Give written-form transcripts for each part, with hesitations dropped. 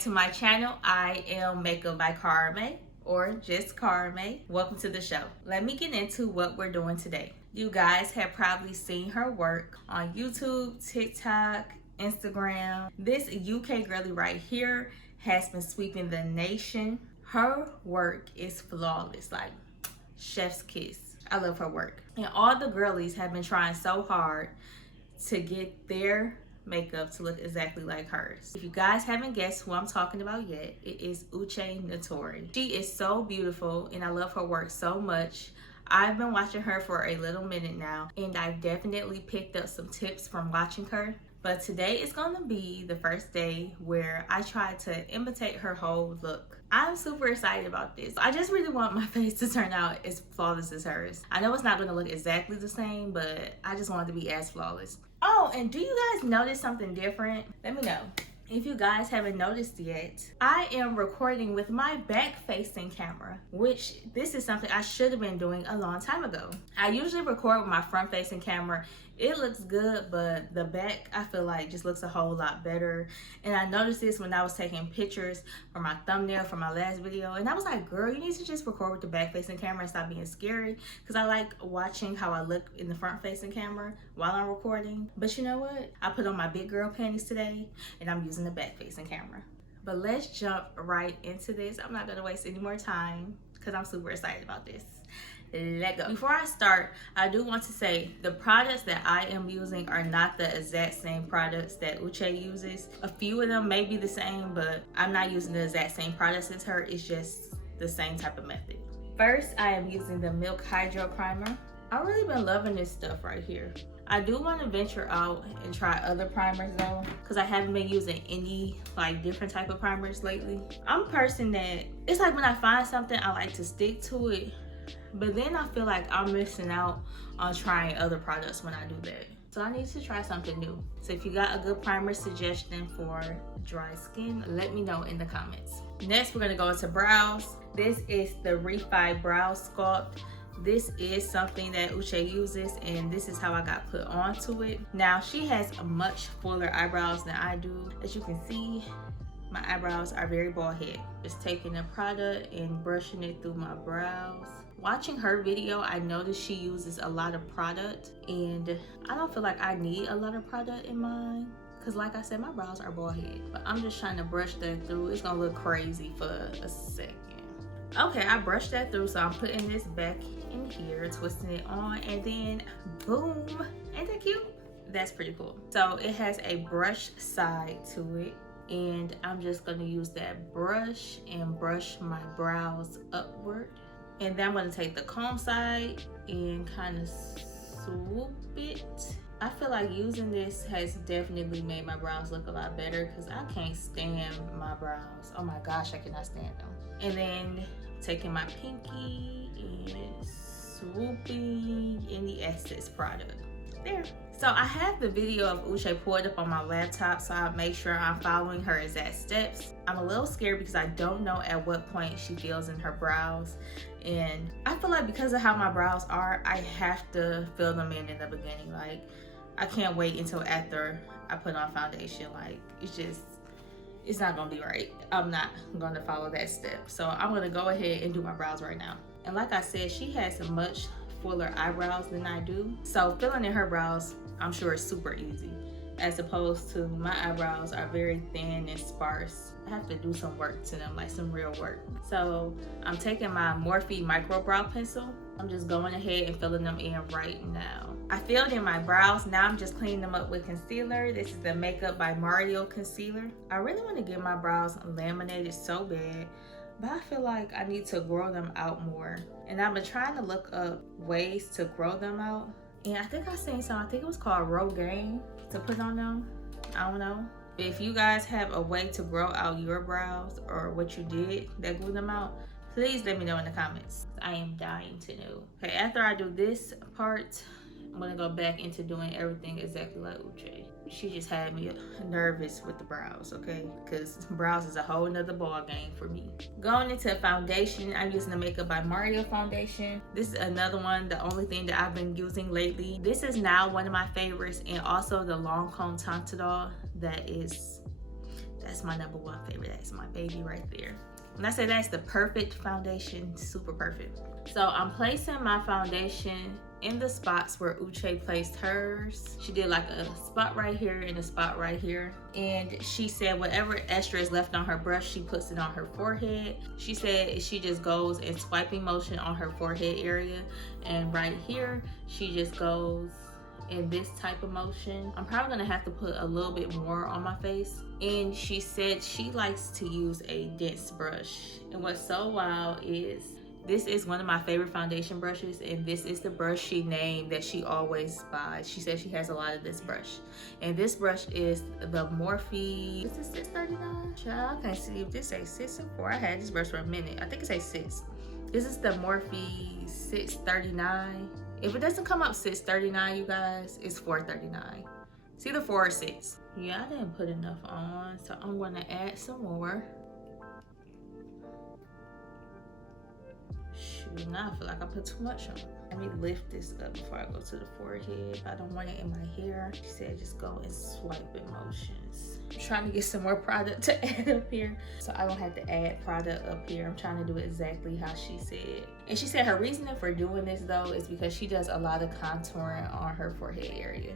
back to my channel. I am Makeup by Carme, or just Carme. Welcome to the show. Let me get into what we're doing today. You guys have probably seen her work on YouTube, TikTok, Instagram. This UK girly right here has been sweeping the nation. Her work is flawless, like chef's kiss. I love her work. And all the girlies have been trying so hard to get their makeup to look exactly like hers. If you guys haven't guessed who I'm talking about yet, it is Uche Natori. She is so beautiful and I love her work so much. I've been watching her for a little minute now and I've definitely picked up some tips from watching her. But today is gonna be the first day where I try to imitate her whole look. I'm super excited about this. I just really want my face to turn out as flawless as hers. I know it's not gonna look exactly the same, but I just want it to be as flawless. Oh, and do you guys notice something different? Let me know. If you guys haven't noticed yet, I am recording with my back-facing camera, which this is something I should have been doing a long time ago. I usually record with my front-facing camera. It looks good, but the back, I feel like, just looks a whole lot better. And I noticed this when I was taking pictures for my thumbnail for my last video. And I was like, girl, you need to just record with the back-facing camera and stop being scary. Because I like watching how I look in the front-facing camera while I'm recording. But you know what? I put on my big girl panties today, and I'm using the back-facing camera. But let's jump right into this. I'm not going to waste any more time because I'm super excited about this. Let go. Before I start, I do want to say the products that I am using are not the exact same products that Uche uses. A few of them may be the same, but I'm not using the exact same products as her. It's just the same type of method. First, I am using the Milk Hydro Primer. I've really been loving this stuff right here. I do want to venture out and try other primers though, because I haven't been using any like different type of primers lately. I'm a person that, it's like when I find something, I like to stick to it. But then I feel like I'm missing out on trying other products when I do that. So I need to try something new. So if you got a good primer suggestion for dry skin, let me know in the comments. Next, we're gonna go into brows. This is the Refy Brow Sculpt. This is something that Uche uses and this is how I got put onto it. Now, she has much fuller eyebrows than I do. As you can see, my eyebrows are very bald head. Just taking the product and brushing it through my brows. Watching her video, I noticed she uses a lot of product and I don't feel like I need a lot of product in mine because like I said, my brows are bald head. But I'm just trying to brush that through. It's gonna look crazy for a second. Okay, I brushed that through, so I'm putting this back in here, twisting it on, and then boom, ain't that cute? That's pretty cool. So it has a brush side to it. And I'm just gonna use that brush and brush my brows upward. And then I'm gonna take the comb side and kind of swoop it. I feel like using this has definitely made my brows look a lot better because I can't stand my brows. Oh my gosh, I cannot stand them. And then taking my pinky and swooping in the excess product. There. So I have the video of Uche pulled up on my laptop, so I'll make sure I'm following her exact steps. I'm a little scared because I don't know at what point she fills in her brows. And I feel like because of how my brows are, I have to fill them in the beginning. Like, I can't wait until after I put on foundation. Like, it's not gonna be right. I'm not gonna follow that step. So I'm gonna go ahead and do my brows right now. And like I said, she has much fuller eyebrows than I do. So filling in her brows, I'm sure it's super easy. As opposed to my eyebrows are very thin and sparse. I have to do some work to them, like some real work. So I'm taking my Morphe micro brow pencil. I'm just going ahead and filling them in right now. I filled in my brows. Now I'm just cleaning them up with concealer. This is the Makeup by Mario concealer. I really want to get my brows laminated so bad, but I feel like I need to grow them out more. And I've been trying to look up ways to grow them out. And I think I seen something, I think it was called Rogaine to put on them. I don't know. But if you guys have a way to grow out your brows or what you did that grew them out, please let me know in the comments. I am dying to know. Okay, after I do this part, I'm gonna go back into doing everything exactly like Uche. She just had me nervous with the brows, okay? Because brows is a whole nother ball game for me. Going into foundation, I'm using the Makeup by Mario foundation. This is another one, the only thing that I've been using lately. This is now one of my favorites, and also the Lancome Tintadol. That's my #1 favorite. That's my baby right there. When I say that's the perfect foundation, super perfect. So I'm placing my foundation in the spots where Uche placed hers. She did like a spot right here and a spot right here. And she said whatever extra is left on her brush, she puts it on her forehead. She said she just goes in swiping motion on her forehead area. And right here, she just goes in this type of motion. I'm probably gonna have to put a little bit more on my face. And she said she likes to use a dense brush. And what's so wild is this is one of my favorite foundation brushes, and this is the brush she named that she always buys. She says she has a lot of this brush. And this brush is the Morphe, is this 639? Child, I can't see if this says 6 or 4. I had this brush for a minute. I think it says 6. This is the Morphe 639. If it doesn't come up 639, you guys, it's 439. It's either 4 or 6. Yeah, I didn't put enough on, so I'm gonna add some more. Shoot, now I feel like I put too much on. Let me lift this up before I go to the forehead. I don't want it in my hair. She said just go in swiping motions. I'm trying to get some more product to add up here, so I don't have to add product up here. I'm trying to do it exactly how she said. And she said her reasoning for doing this though is because she does a lot of contouring on her forehead area.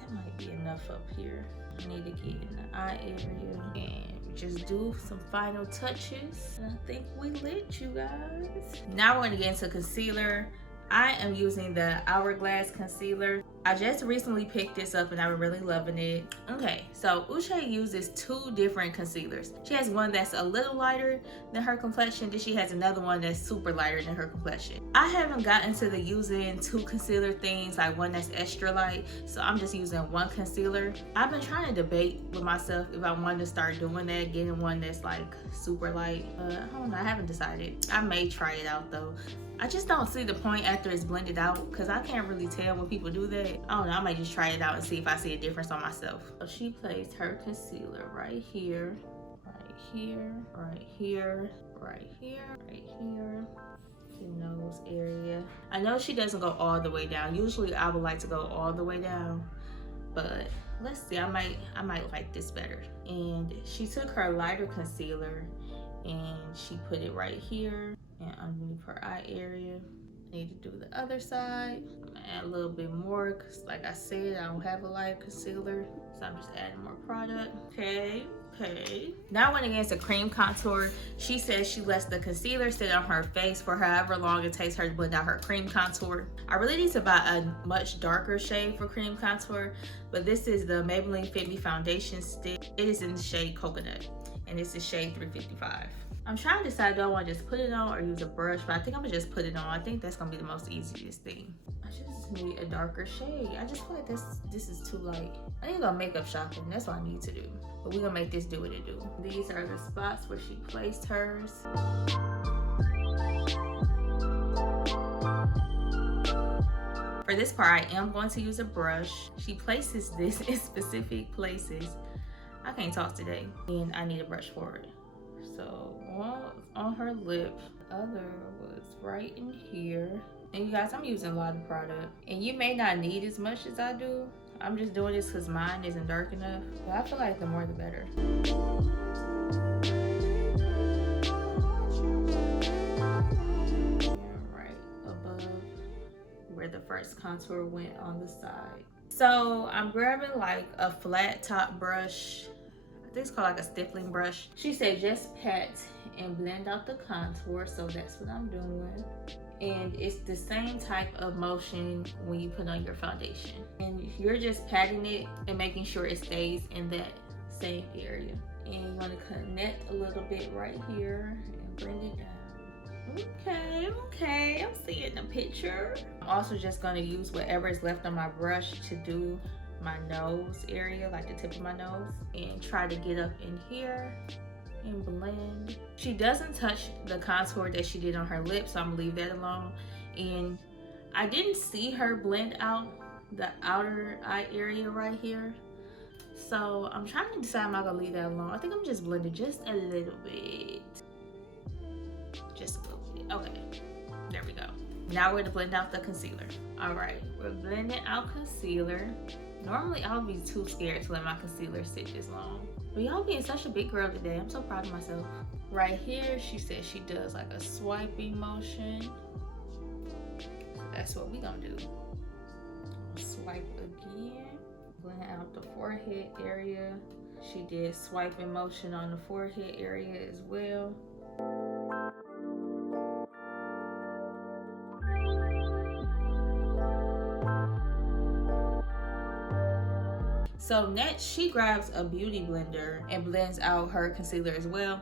That might be enough up here. I need to get in the eye area and just do some final touches. And I think we lit, you guys. Now we're gonna get into concealer. I am using the Hourglass concealer. I just recently picked this up and I'm really loving it. Okay, so Uche uses 2 different concealers. She has one that's a little lighter than her complexion, then she has another one that's super lighter than her complexion. I haven't gotten to the using 2 concealer things, like one that's extra light, so I'm just using 1 concealer. I've been trying to debate with myself if I wanted to start doing that, getting one that's like super light. I don't know, I haven't decided. I may try it out though. I just don't see the point after it's blended out because I can't really tell when people do that. I don't know, I might just try it out and see if I see a difference on myself. So she placed her concealer right here, right here, right here, right here, right here. The nose area. I know she doesn't go all the way down. Usually I would like to go all the way down, but let's see, I might like this better. And she took her lighter concealer and she put it right here and underneath her eye area. I need to do the other side. I'm gonna add a little bit more because like I said, I don't have a light concealer, so I'm just adding more product. Okay. Now when it gets to cream contour, she says she lets the concealer sit on her face for however long it takes her to blend out her cream contour. I really need to buy a much darker shade for cream contour, but this is the Maybelline Fit Me foundation stick. It is in the shade Coconut, and it's the shade 355. I'm trying to decide, do I want to just put it on or use a brush, but I think I'm gonna just put it on. I think that's gonna be the most easiest thing. I just need a darker shade. I just feel like this is too light. I need to go makeup shopping. That's what I need to do. But we're gonna make this do what it do. These are the spots where she placed hers. For this part, I am going to use a brush. She places this in specific places. I can't talk today, and I need a brush for it. So one on her lip, the other was right in here. And you guys, I'm using a lot of product, and you may not need as much as I do. I'm just doing this because mine isn't dark enough, but I feel like the more the better. Right above where the first contour went on the side. So I'm grabbing like a flat top brush. I think it's called like a stippling brush. She said just pat and blend out the contour, so that's what I'm doing. And it's the same type of motion when you put on your foundation. And you're just patting it and making sure it stays in that same area. And you want to connect a little bit right here and bring it down. Okay, I'm seeing the picture. I'm also just going to use whatever is left on my brush to do my nose area, like the tip of my nose, and try to get up in here and blend. She doesn't touch the contour that she did on her lips, so I'm gonna leave that alone. And I didn't see her blend out the outer eye area right here, so I'm trying to decide, am I gonna leave that alone? I think I'm just blending just a little bit, just a little bit. Okay, there we go. Now we're gonna blend out the concealer. All right, we're blending out concealer. Normally I would be too scared to let my concealer sit this long. But y'all being such a big girl today. I'm so proud of myself. Right here, she said she does like a swiping motion. So that's what we gonna do. Swipe again. Blend out the forehead area. She did swiping motion on the forehead area as well. So next, she grabs a beauty blender and blends out her concealer as well.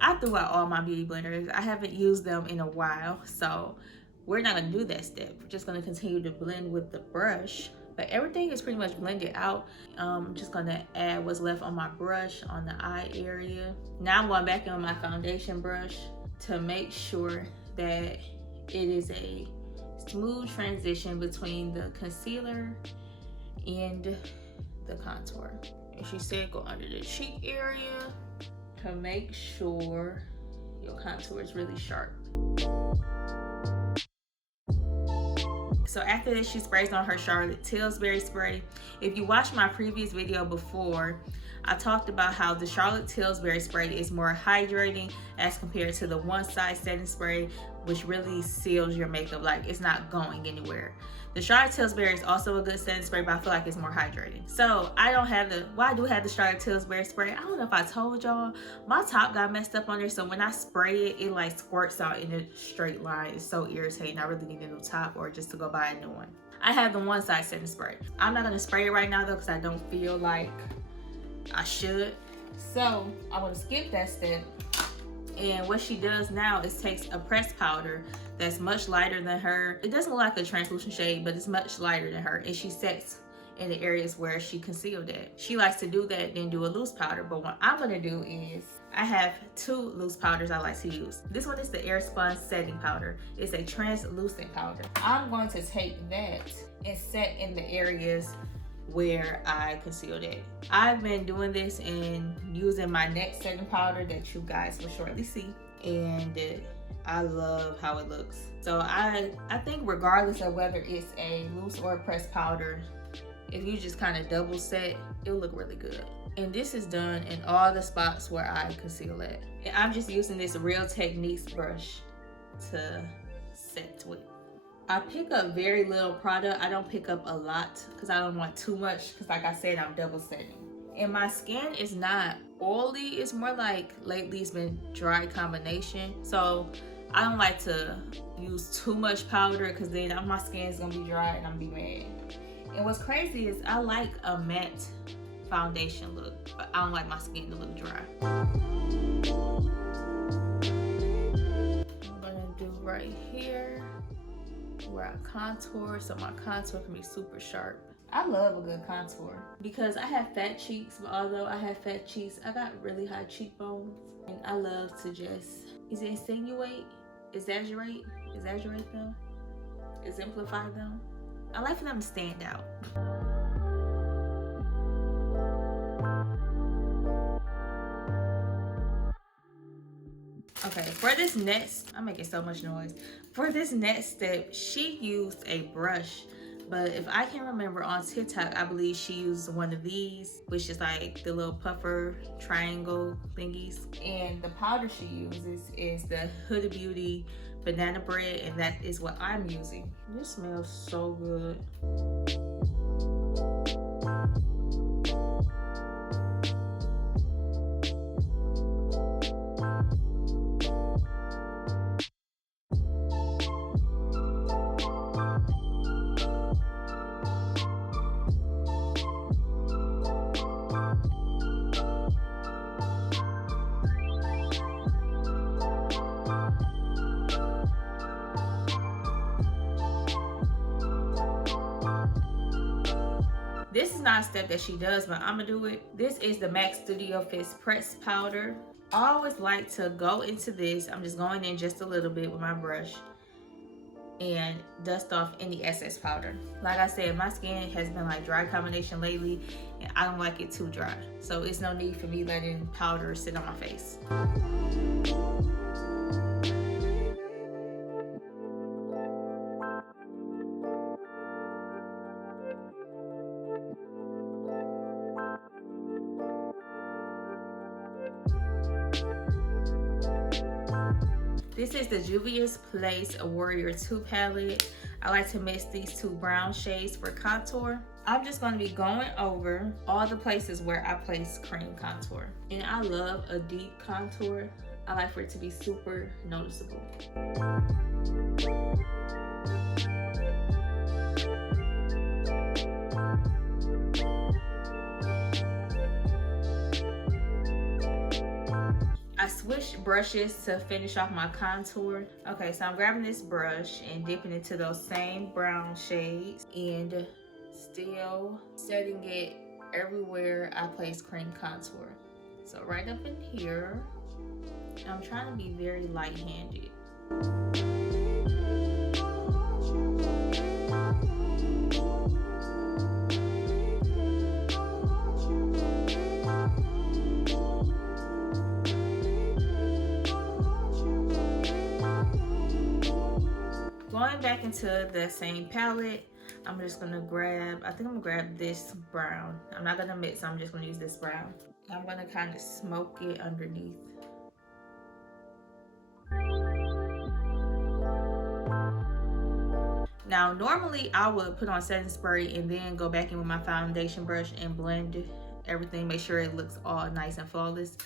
I threw out all my beauty blenders. I haven't used them in a while, so we're not gonna do that step. We're just gonna continue to blend with the brush. But everything is pretty much blended out. I'm just gonna add what's left on my brush on the eye area. Now I'm going back in on my foundation brush to make sure that it is a smooth transition between the concealer and the contour. And she said go under the cheek area to make sure your contour is really sharp. So after this, she sprays on her Charlotte Tilbury spray. If you watched my previous video before, I talked about how the Charlotte Tilbury spray is more hydrating as compared to the One Size setting spray, which really seals your makeup, like it's not going anywhere. The Charlotte Tilbury is also a good setting spray, but I feel like it's more hydrating. So I don't have the, well, I do have the Charlotte Tilbury spray. I don't know if I told y'all, my top got messed up on there, so when I spray it, it like squirts out in a straight line. It's so irritating. I really need a new top or just to go buy a new one. I have the One Size setting spray. I'm not gonna spray it right now though, because I don't feel like I should. So I want to skip that step. And what she does now is takes a pressed powder that's much lighter than her. It doesn't look like a translucent shade, but it's much lighter than her. And she sets in the areas where she concealed it. She likes to do that, then do a loose powder. But what I'm gonna do is, I have two loose powders I like to use. This one is the Airspun setting powder. It's a translucent powder. I'm going to take that and set in the areas where I concealed it. I've been doing this and using my next setting powder that you guys will shortly see, and I love how it looks. So I think regardless of whether it's a loose or a pressed powder, if you just kind of double set, it'll look really good. And this is done in all the spots where I conceal it. And I'm just using this Real Techniques brush to set with. I pick up very little product. I don't pick up a lot because I don't want too much, because like I said, I'm double setting. And my skin is not oily. It's more like lately it's been dry combination. So I don't like to use too much powder because then my skin is gonna be dry and I'm gonna be mad. And what's crazy is I like a matte foundation look, but I don't like my skin to look dry. I'm gonna do right here where I contour, so my contour can be super sharp. I love a good contour because I have fat cheeks, but although I have fat cheeks, I got really high cheekbones, and I love to just, is it insinuate, exaggerate them, exemplify them. I like for them to stand out. Okay, for this next, I'm making so much noise. For this next step, she used a brush, but if I can remember on TikTok, I believe she used one of these, which is like the little puffer triangle thingies. And the powder she uses is the Huda Beauty Banana Bread, and that is what I'm using. This smells so good. This is not a step that she does, but I'm gonna do it. This is the MAC Studio Fix Pressed Powder. I always like to go into this. I'm just going in just a little bit with my brush and dust off any excess powder. Like I said, my skin has been like dry combination lately, and I don't like it too dry. So it's no need for me letting powder sit on my face. This is the Juvia's Place Warrior 2 palette. I like to mix these two brown shades for contour. I'm just going to be going over all the places where I place cream contour. And I love a deep contour. I like for it to be super noticeable. I switched brushes to finish off my contour. Okay, so I'm grabbing this brush and dipping into those same brown shades and still setting it everywhere I place cream contour. So right up in here, I'm trying to be very light-handed. Going back into the same palette, I'm just gonna grab, I think I'm gonna grab this brown. I'm not gonna mix, I'm just gonna use this brown. I'm gonna kind of smoke it underneath. Now, normally I would put on setting spray and then go back in with my foundation brush and blend everything, make sure it looks all nice and flawless.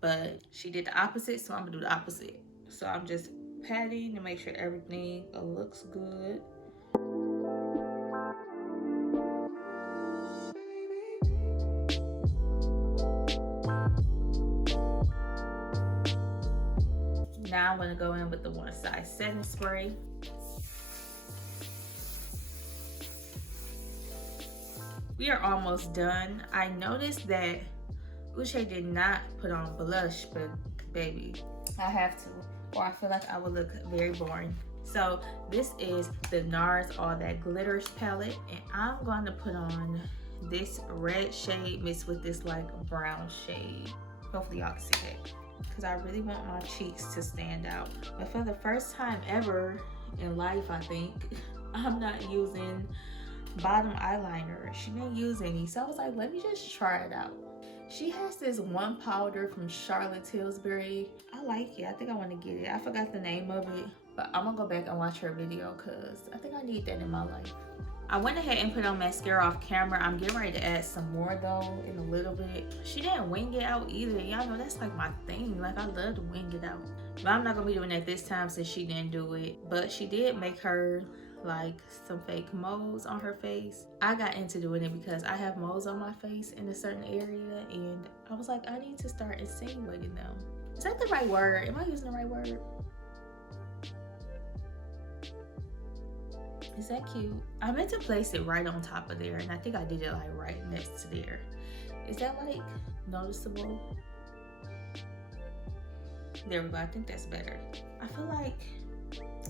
But she did the opposite, so I'm gonna do the opposite. So I'm just patting to make sure everything looks good. Now I'm gonna go in with the One Size setting spray. We are almost done. I noticed that Uche did not put on blush, but baby, I have to, or I feel like I would look very boring. So this is the Nars All That Glitters palette, and I'm going to put on this red shade mixed with this like brown shade. Hopefully y'all can see that, because I really want my cheeks to stand out. But for the first time ever in life, I think, I'm not using bottom eyeliner. She didn't use any, so I was like, let me just try it out. She has this one powder from Charlotte Tilbury. I like it. I think I want to get it. I forgot the name of it, but I'm gonna go back and watch her video because I think I need that in my life. I went ahead and put on mascara off camera. I'm getting ready to add some more though in a little bit. She didn't wing it out either. Y'all know that's like my thing. Like I love to wing it out. But I'm not gonna be doing that this time since she didn't do it. But she did make her like some fake moles on her face. I got into doing it because I have moles on my face in a certain area, and I was like, I need to start insinuating them. Is that the right word? Am I using the right word? Is that cute? I meant to place it right on top of there, and I think I did it like right next to there. Is that like noticeable? There we go. I think that's better. I feel like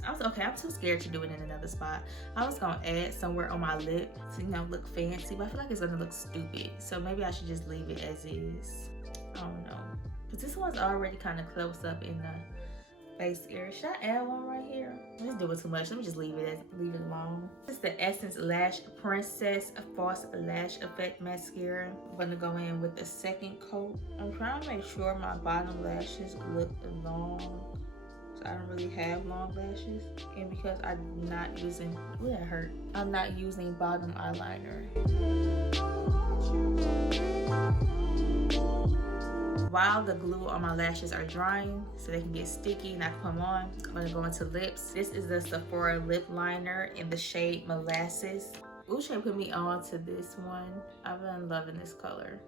I'm too scared to do it in another spot. I was gonna add somewhere on my lip to, you know, look fancy, but I feel like it's gonna look stupid. So maybe I should just leave it as is. I don't know. But this one's already kind of close up in the face area. Should I add one right here? Let's do it too much. Let me just leave it alone. This is the Essence Lash Princess False Lash Effect Mascara. I'm gonna go in with the second coat. I'm trying to make sure my bottom lashes look long. I don't really have long lashes, and because I'm not using, ooh, that hurt. I'm not using bottom eyeliner. While the glue on my lashes are drying so they can get sticky and I can put them on, I'm gonna go into lips. This is the Sephora Lip Liner in the shade Molasses. Uche put me on to this one. I've been loving this color.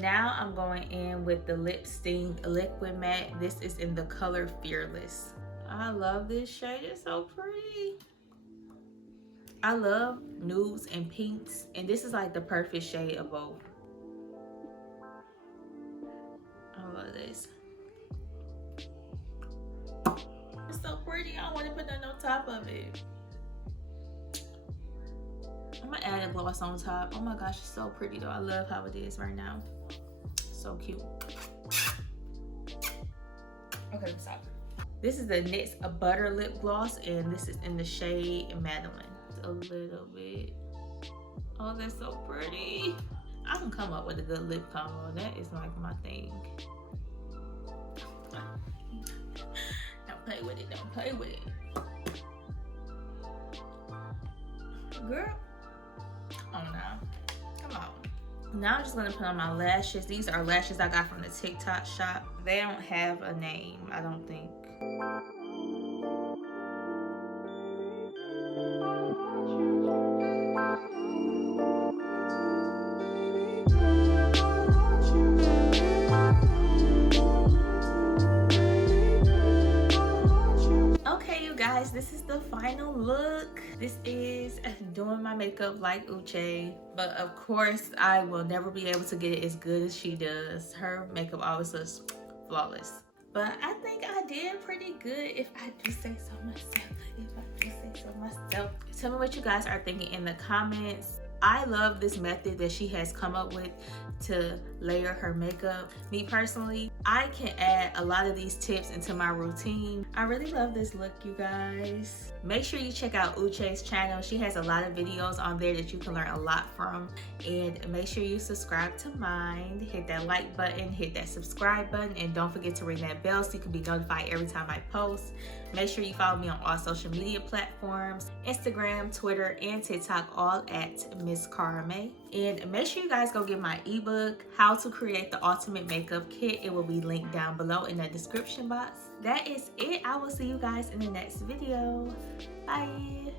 Now I'm going in with the Lip Sting Liquid Matte. This is in the color Fearless. I love this shade, it's so pretty. I love nudes and pinks, and this is like the perfect shade of both. I love this. It's so pretty, I don't want to put that on top of it. I'm gonna add a gloss on top. Oh my gosh, it's so pretty though. I love how it is right now. So cute. Okay, stop. This is the NYX Butter Lip Gloss, and this is in the shade Madeline. It's a little bit Oh, that's so pretty. I can come up with a good lip combo. That is like my thing. Don't play with it. Don't play with it. Girl. Oh no. Come on. Now I'm just gonna put on my lashes. These are lashes I got from the TikTok shop. They don't have a name, I don't think. Guys, this is the final look. This is doing my makeup like Uche, but of course I will never be able to get it as good as she does. Her makeup always looks flawless, but I think I did pretty good, if I do say so myself. Tell me what you guys are thinking in the comments. I love this method that she has come up with to layer her makeup. Me personally, I can add a lot of these tips into my routine. I really love this look, you guys. Make sure you check out Uche's channel. She has a lot of videos on there that you can learn a lot from. And make sure you subscribe to mine. Hit that like button, hit that subscribe button, and don't forget to ring that bell so you can be notified every time I post. Make sure you follow me on all social media platforms, Instagram, Twitter, and TikTok, all at Miss Carme. And make sure you guys go get my ebook, How to Create the Ultimate Makeup Kit. It will be linked down below in the description box. That is it. I will see you guys in the next video. Bye.